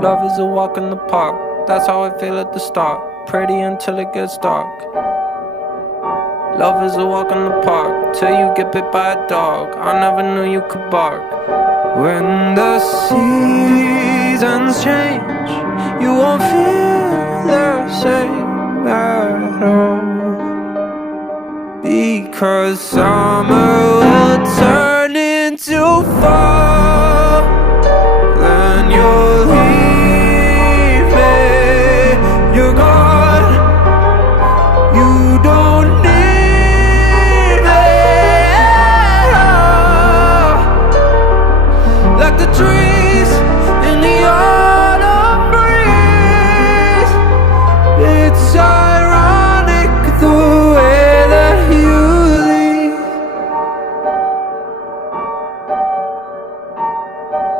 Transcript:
Love is a walk in the park, that's how I feel at the start. Pretty until it gets dark. Love is a walk in the park, till you get bit by a dog. I never knew you could bark. When the seasons change, you won't feel the same at all. Because summer will turn into fall, then you'll leave me. You're gone, you don't need me at all. Like the dream